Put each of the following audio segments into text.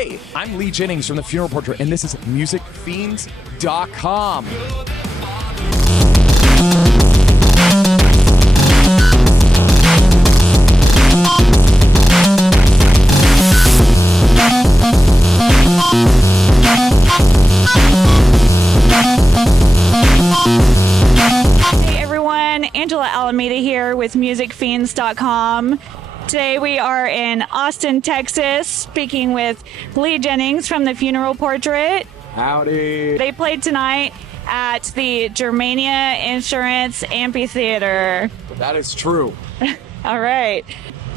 Hey, I'm Lee Jennings from The Funeral Portrait, and this is musicfiends.com. Hey everyone, Angela Alameda here with musicfiends.com. Today we are in Austin, Texas, speaking with Lee Jennings from The Funeral Portrait. Howdy. They played tonight at the Germania Insurance Amphitheater. That is true. All right.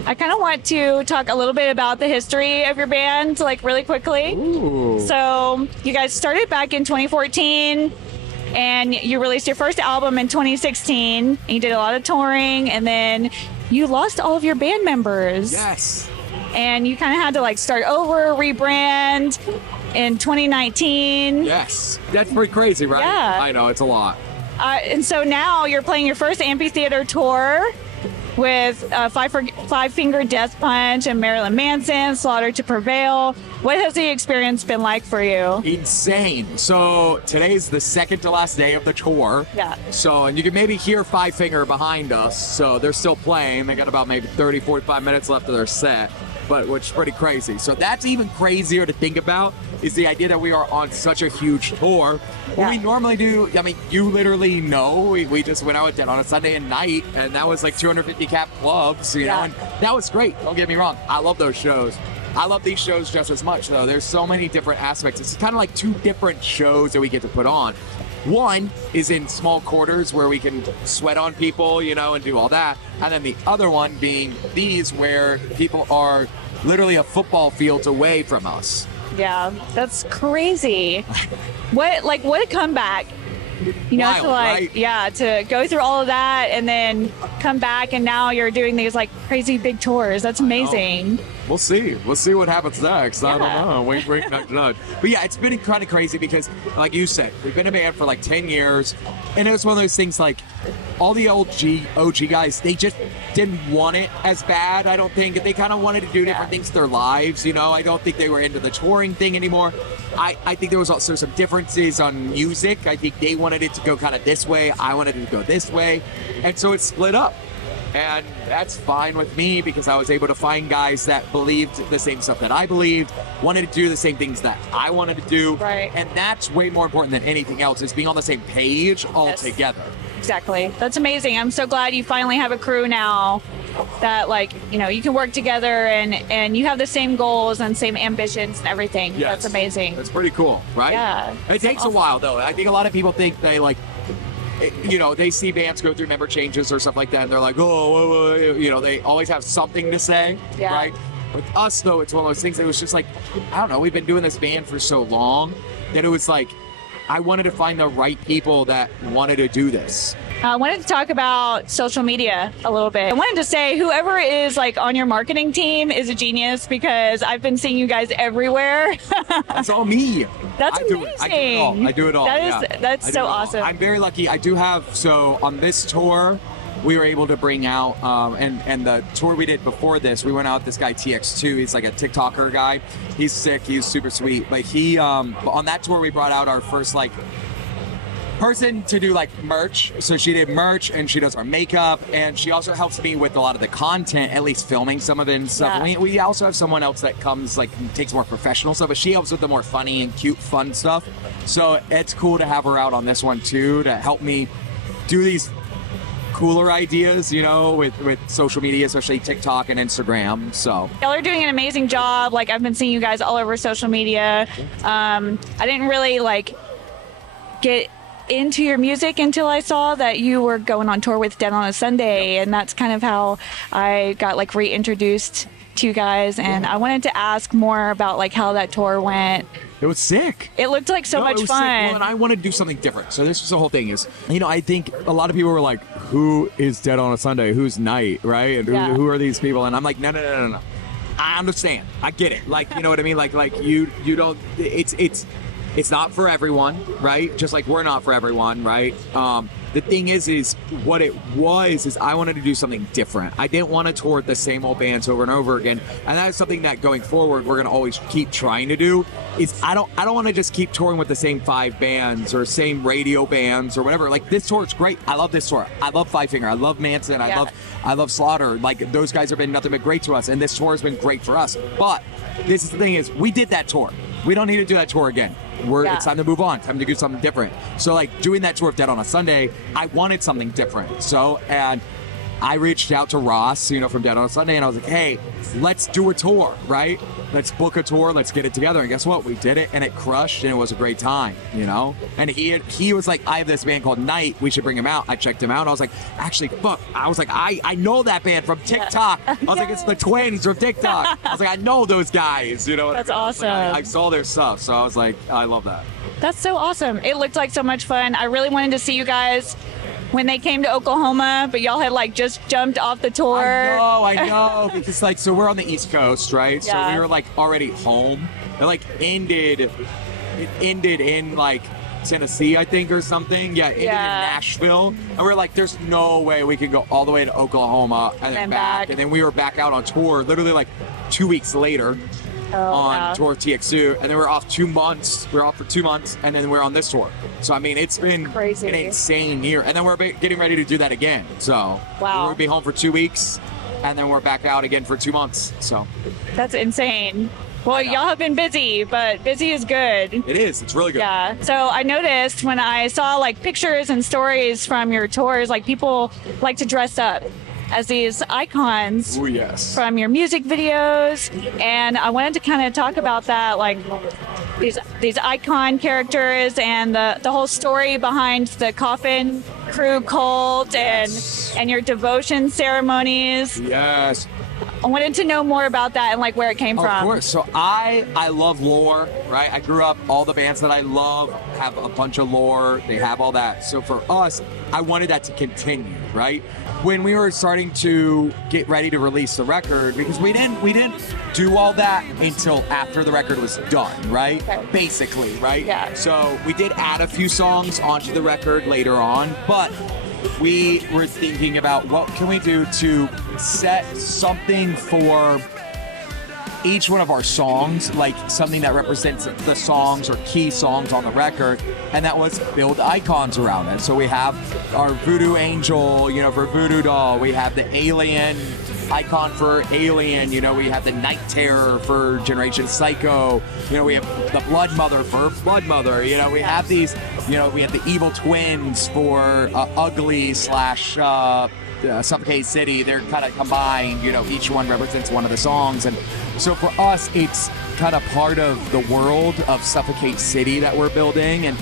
I kind of want to talk a little bit about the history of your band, like really quickly. Ooh. So you guys started back in 2014 and you released your first album in 2016 and you did a lot of touring and then you lost all of your band members. Yes. And you kind of had to like start over, rebrand in 2019. Yes. That's pretty crazy, right? Yeah. I know, it's a lot. And so now you're playing your first amphitheater tour with Five Finger Death Punch and Marilyn Manson, Slaughter to Prevail. What has the experience been like for you? Insane. So today's the second to last day of the tour. Yeah. So, and you can maybe hear Five Finger behind us. So they're still playing. They got about maybe 30, 45 minutes left of their set, which is pretty crazy. So that's even crazier to think about is the idea that we are on such a huge tour. What we normally do, I mean, you literally know, we just went out on a Sunday night and that was like 250 cap clubs, you know, and that was great. Don't get me wrong. I love those shows. I love these shows just as much though. There's so many different aspects. It's kind of like two different shows that we get to put on. One is in small quarters where we can sweat on people, you know, and do all that. And then the other one being these where people are literally a football field away from us. Yeah, that's crazy. What a comeback. You know, Wild, to like, right? yeah, to go through all of that and then come back and now you're doing these like crazy big tours. That's amazing. We'll see. We'll see what happens next. I Yeah. don't know. Wink, wink, nudge, nudge. But yeah, it's been kind of crazy because, like you said, we've been a band for like 10 years. And it was one of those things like all the OG guys, they just didn't want it as bad, I don't think. They kind of wanted to do different things with their lives, you know. I don't think they were into the touring thing anymore. I think there was also some differences on music. I think they wanted it to go kind of this way. I wanted it to go this way. And so it split up. And that's fine with me because I was able to find guys that believed the same stuff that I believed, wanted to do the same things that I wanted to do. Right. And that's way more important than anything else, is being on the same page altogether. Exactly. That's amazing. I'm so glad you finally have a crew now that like, you know, you can work together and you have the same goals and same ambitions and everything. Yes. That's amazing. That's pretty cool, right? Yeah. It takes a while though. I think a lot of people think they like, you know, they see bands go through member changes or stuff like that, and they're like, oh, you know, they always have something to say, right? With us, though, it's one of those things that was just like, I don't know, we've been doing this band for so long that it was like, I wanted to find the right people that wanted to do this. I wanted to talk about social media a little bit. I wanted to say whoever is like on your marketing team is a genius because I've been seeing you guys everywhere. That's all me. That's amazing. I do it all. That's so awesome. I'm very lucky. I do have, so on this tour, we were able to bring out, and the tour we did before this, we went out with this guy TX2. He's like a TikToker guy. He's sick. He's super sweet. But he, on that tour, we brought out our first like person to do like merch. So she did merch and she does our makeup and she also helps me with a lot of the content, at least filming some of it and stuff. Yeah. We also have someone else that comes like and takes more professional stuff, but she helps with the more funny and cute fun stuff. So it's cool to have her out on this one too, to help me do these cooler ideas, you know, with social media, especially TikTok and Instagram. So y'all are doing an amazing job. Like I've been seeing you guys all over social media. I didn't really like get into your music until I saw that you were going on tour with Dead on a Sunday, and that's kind of how I got like reintroduced to you guys. And I wanted to ask more about like how that tour went. it was sick. It looked like so much it was fun. Sick. Well, and I wanted to do something different. So this was the whole thing is, you know, I think a lot of people were like, who is Dead on a Sunday? Who's Night, right? And who are these people? And I'm like, no. I understand. I get it. Like, you know what I mean? Like you don't, it's it's not for everyone, right? Just like we're not for everyone, right? The thing is what it was is I wanted to do something different. I didn't want to tour with the same old bands over and over again. And that is something that going forward, we're going to always keep trying to do is I don't want to just keep touring with the same 5 bands or same radio bands or whatever. Like this tour is great. I love this tour. I love Five Finger. I love Manson. I love Slaughter. Like those guys have been nothing but great to us. And this tour has been great for us. But this is the thing is we did that tour. We don't need to do that tour again. It's time to move on. Time to do something different. So like doing that tour of Dead on a Sunday, I wanted something different. So, and I reached out to Ross, from Dead on a Sunday, and I was like, hey, let's do a tour, right? Let's book a tour. Let's get it together. And guess what? We did it, and it crushed, and it was a great time, And he was like, I have this band called Night. We should bring him out. I checked him out. I was like, actually, fuck. I was like, I know that band from TikTok. I was like, it's the Twins from TikTok. I was like, I know those guys, That's awesome. I saw their stuff, so I was like, I love that. That's so awesome. It looked like so much fun. I really wanted to see you guys when they came to Oklahoma, but y'all had just jumped off the tour. I know, because so we're on the East Coast, right? Yeah. So we were already home. It ended in Tennessee, I think, or something. Yeah, it ended in Nashville. And we were like, there's no way we can go all the way to Oklahoma and then back. And then we were back out on tour literally 2 weeks later. Tour of TX2, and then we're off 2 months. We're off for 2 months, and then we're on this tour. So I mean, it's been crazy, an insane year, and then we're getting ready to do that again. So we'll be home for 2 weeks, and then we're back out again for 2 months. So that's insane. Well, y'all have been busy, but busy is good. It is. It's really good. Yeah. So I noticed when I saw pictures and stories from your tours, people like to dress up as these icons from your music videos, and I wanted to kind of talk about that, these icon characters and the whole story behind the Coffin Crew cult and your devotion ceremonies. Yes. I wanted to know more about that and where it came from. Of course. So I love lore, right? I grew up, all the bands that I love have a bunch of lore. They have all that. So for us, I wanted that to continue, right? When we were starting to get ready to release the record, because we didn't do all that until after the record was done, right? Okay. Basically, right? Yeah. So we did add a few songs onto the record later on, but we were thinking about what can we do to set something for each one of our songs, something that represents the songs or key songs on the record, and that was build icons around it. So we have our Voodoo Angel, for Voodoo Doll. We have the Alien icon for Alien. We have the Night Terror for Generation Psycho. We have the Blood Mother for Blood Mother. We have these. We have the Evil Twins for Ugly / Suffocate City. They're kind of combined. Each one represents one of the songs, and so for us, it's kind of part of the world of Suffocate City that we're building. And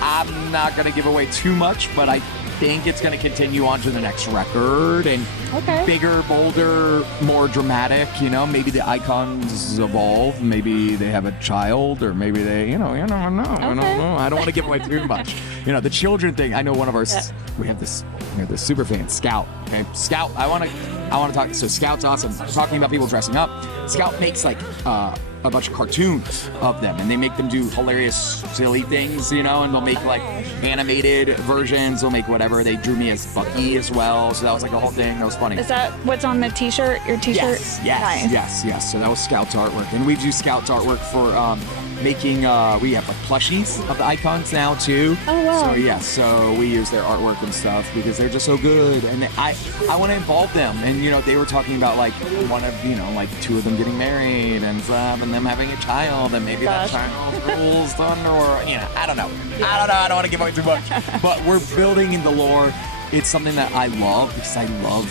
I'm not going to give away too much, but I think it's going to continue on to the next record and bigger, bolder, more dramatic. Maybe the icons evolve. Maybe they have a child, or maybe they, you never know. I don't know. I don't want to give away too much. The children thing. I know one of our we have this super fan, Scout. Okay, Scout. I want to talk. So Scout's awesome. Talking about people dressing up. Scout makes a bunch of cartoons of them, and they make them do hilarious, silly things, and they'll make animated versions. They'll make whatever. They drew me as Bucky as well, so that was a whole thing. That was funny. Is that what's on the T-shirt? Your T-shirt? Yes. Nice. So that was Scout's artwork, and we do Scout's artwork for making. We have plushies of the icons now too. Oh wow. So we use their artwork and stuff because they're just so good, and I want to involve them. And they were talking about one of 2 of them getting married and stuff, and them having a child, and maybe that child rules the underworld. I don't know. I don't want to give away too much, but we're building in the lore. It's something that I love because I love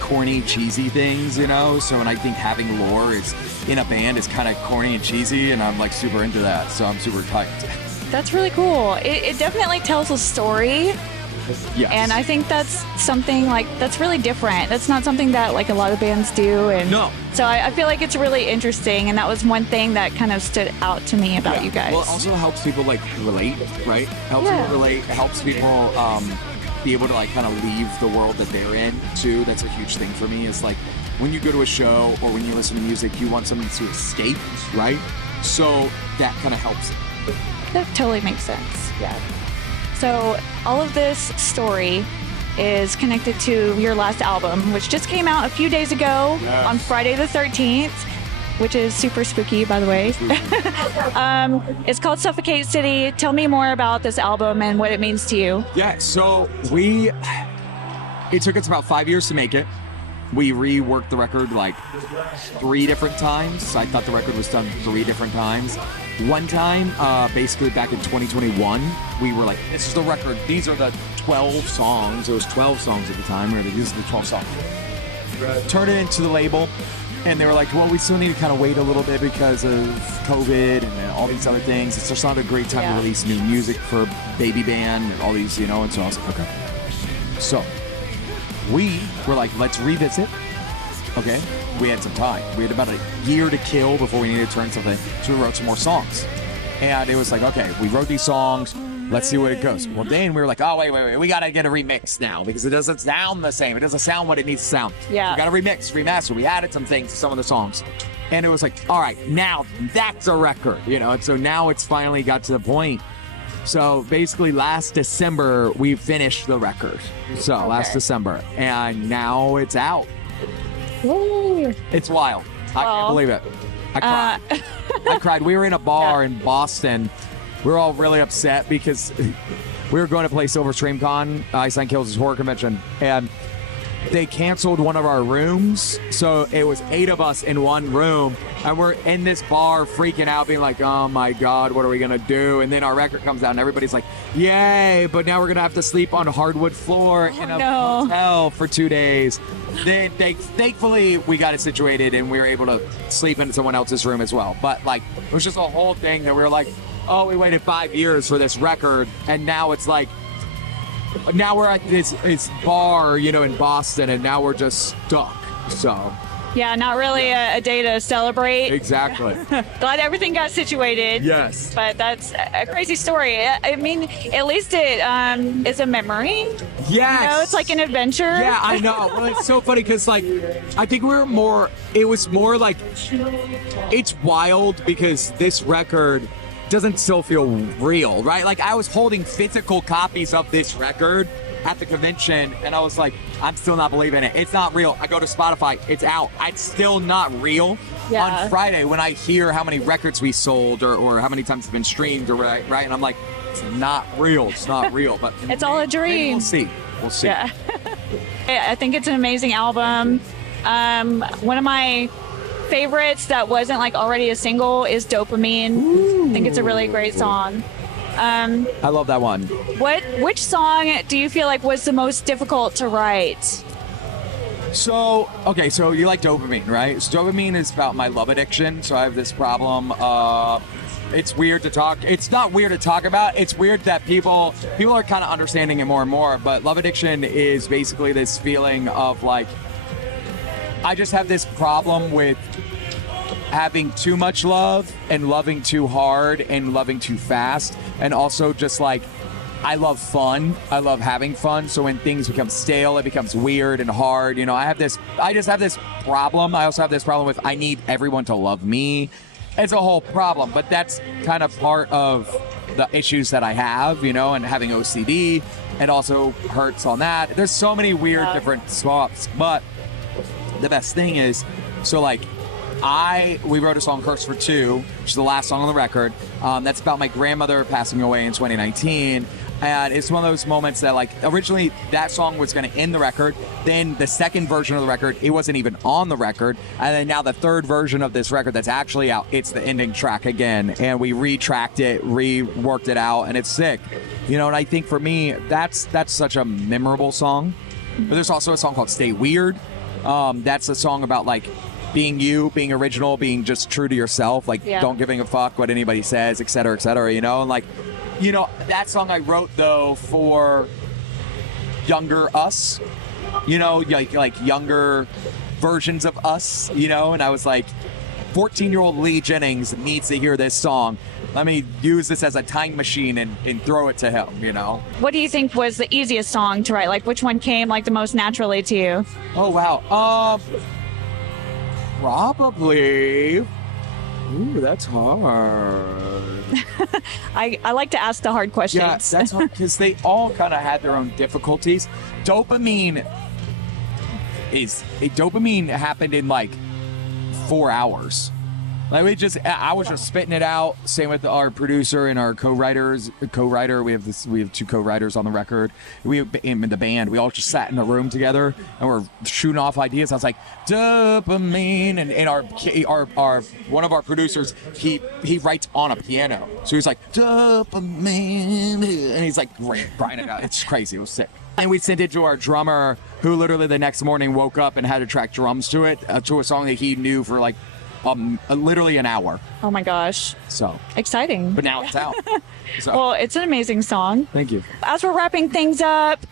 corny, cheesy things, So when I think having lore is in a band is kind of corny and cheesy, and I'm super into that. So I'm super hyped. That's really cool. It definitely tells a story. Yes. And I think that's something that's really different. That's not something that a lot of bands do. And no. So I feel like it's really interesting, and that was one thing that kind of stood out to me about you guys. Well, it also helps people relate, right? Helps people relate. It helps people be able to kind of leave the world that they're in too. That's a huge thing for me. Is when you go to a show or when you listen to music, you want something to escape, right? So that kind of helps That totally makes sense. Yeah. So all of this story is connected to your last album, which just came out a few days ago on Friday the 13th, which is super spooky, by the way. It's called Suffocate City. Tell me more about this album and what it means to you. Yeah, so it took us about 5 years to make it. We reworked the record like 3 different times. I thought the record was done 3 different times. One time, basically back in 2021, we were like, this is the record. These are the 12 songs. It was 12 songs at the time. We were like, these are the 12 songs. Turned it into the label, and they were like, well, we still need to kind of wait a little bit because of COVID and all these other things. It's just not a great time to release new music for Baby Band and all these, and so I was like, okay. So we were like, let's revisit. Okay, we had some time. We had about a year to kill before we needed to turn something. So we wrote some more songs. And it was like, okay, we wrote these songs. Let's see where it goes. Well, then we were like, oh, wait. We got to get a remix now because it doesn't sound the same. It doesn't sound what it needs to sound. Yeah. We got to remix, remaster. We added some things to some of the songs. And it was like, all right, now that's a record, And so now it's finally got to the point. So basically last December, we finished the record. So last December. And now it's out. Woo. It's wild. I can't believe it. I cried. I cried. We were in a bar in Boston. We were all really upset because we were going to play Silver Stream Con, Iceland Kills' horror convention, and they canceled one of our rooms. So it was 8 of us in one room, and we're in this bar freaking out, being like, oh my God, what are we going to do? And then our record comes out, and everybody's like, yay, but now we're going to have to sleep on hardwood floor in a hotel for 2 days. Then thankfully we got it situated, and we were able to sleep in someone else's room as well. But like, it was just a whole thing that we were like, oh, we waited 5 years for this record, and now it's like, now we're at this bar, in Boston, and now we're just stuck. So yeah, not really a day to celebrate. Exactly. Glad everything got situated. Yes. But that's a crazy story. I mean, at least it is a memory. Yes. It's like an adventure. Yeah, I know. Well, it's so funny because, like, I think it was more like, it's wild because this record doesn't still feel real, right? Like, I was holding physical copies of this record at the convention, and I was like, I'm still not believing it. It's not real. I go to Spotify, it's out. It's still not real. Yeah. On Friday, when I hear how many records we sold or how many times it's been streamed, right? And I'm like, it's not real. It's not real. But it's all a dream. We'll see. Yeah. I think it's an amazing album. One of my favorites that wasn't like already a single is Dopamine. Ooh. I think it's a really great song. I love that one. Which song do you feel like was the most difficult to write? So you like Dopamine, right? So Dopamine is about my love addiction. So I have this problem. It's weird to talk. It's not weird to talk about. It's weird that people are kind of understanding it more and more. But love addiction is basically this feeling of like, I just have this problem with having too much love and loving too hard and loving too fast. And also just like, I love fun. I love having fun. So when things become stale, it becomes weird and hard. I just have this problem. I also have this problem with, I need everyone to love me. It's a whole problem, but that's kind of part of the issues that I have, and having OCD, and also hurts on that. There's so many weird different swaps, but the best thing is, so like, we wrote a song, Curse for Two, which is the last song on the record. That's about my grandmother passing away in 2019. And it's one of those moments that, like, originally that song was going to end the record. Then the second version of the record, it wasn't even on the record. And then now the third version of this record that's actually out, it's the ending track again. And we retracked it, reworked it out, and it's sick. And I think for me, that's such a memorable song. But there's also a song called Stay Weird. That's a song about, like, being you, being original, being just true to yourself, like, don't giving a fuck what anybody says, et cetera, and like, that song I wrote though for younger us, like younger versions of us, and I was like, 14-year-old Lee Jennings needs to hear this song. Let me use this as a time machine and throw it to him, What do you think was the easiest song to write? Like, which one came like the most naturally to you? Oh, wow. Probably Ooh, that's hard. I like to ask the hard questions. Yeah, that's hard because they all kind of had their own difficulties. Dopamine happened in like 4 hours. Like I was just spitting it out. Same with our producer and our co-writer. We have 2 co-writers on the record. We in the band. We all just sat in a room together and we're shooting off ideas. I was like, dopamine, and our one of our producers, he writes on a piano. So he's like, dopamine, and he's like grinding it out. It's crazy. It was sick. And we sent it to our drummer, who literally the next morning woke up and had to track drums to it, to a song that he knew for like literally an hour. Oh my gosh. So exciting. But now it's out. So. Well, it's an amazing song. Thank you. As we're wrapping things up,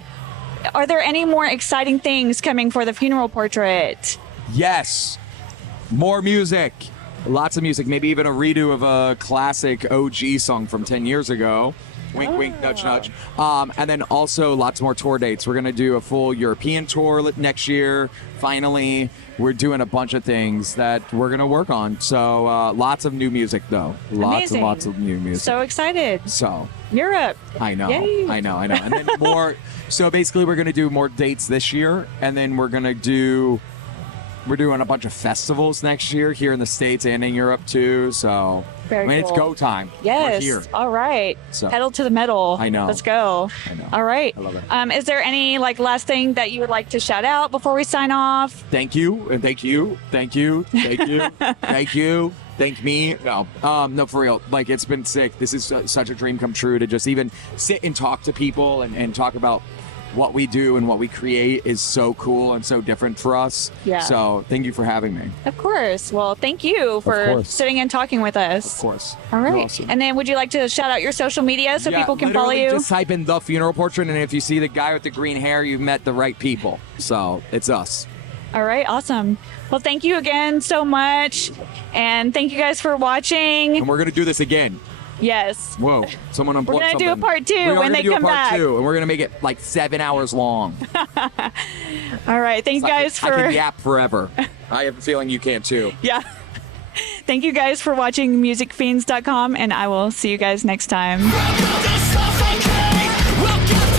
are there any more exciting things coming for the funeral portrait? Yes. More music. Lots of music. Maybe even a redo of a classic OG song from 10 years ago. Wink, wink, nudge, nudge. And then also lots more tour dates. We're going to do a full European tour next year. Finally, we're doing a bunch of things that we're going to work on. So lots of new music, though. Lots and lots of new music. So excited. So Europe. I know. Yay. I know. And then more. So basically, we're going to do more dates this year. And then we're doing a bunch of festivals next year here in the States and in Europe, too. So Very cool. It's go time. Yes. We're here. All right. So. Pedal to the metal. I know. Let's go. I know. All right. I love it. Is there any last thing that you would like to shout out before we sign off? Thank you, and thank you, thank you, thank you, thank you, thank me. No, for real. Like, it's been sick. This is such a dream come true to just even sit and talk to people and talk about what we do and what we create is so cool and so different for us. Yeah. So thank you for having me. Of course. Well, thank you for sitting and talking with us. Of course. All right. You're awesome. And then would you like to shout out your social media so people can follow you? Just type in The Funeral Portrait, and if you see the guy with the green hair, you've met the right people. So it's us. All right. Awesome. Well, thank you again so much. And thank you guys for watching. And we're going to do this again. Yes. Whoa, someone unplugged We're going to do a something. part 2 when they come back. And we're going to make it like 7 hours long. All right. Thank you guys for... I can yap forever. I have a feeling you can too. Yeah. Thank you guys for watching musicfiends.com, and I will see you guys next time. Welcome to Suffocate. Welcome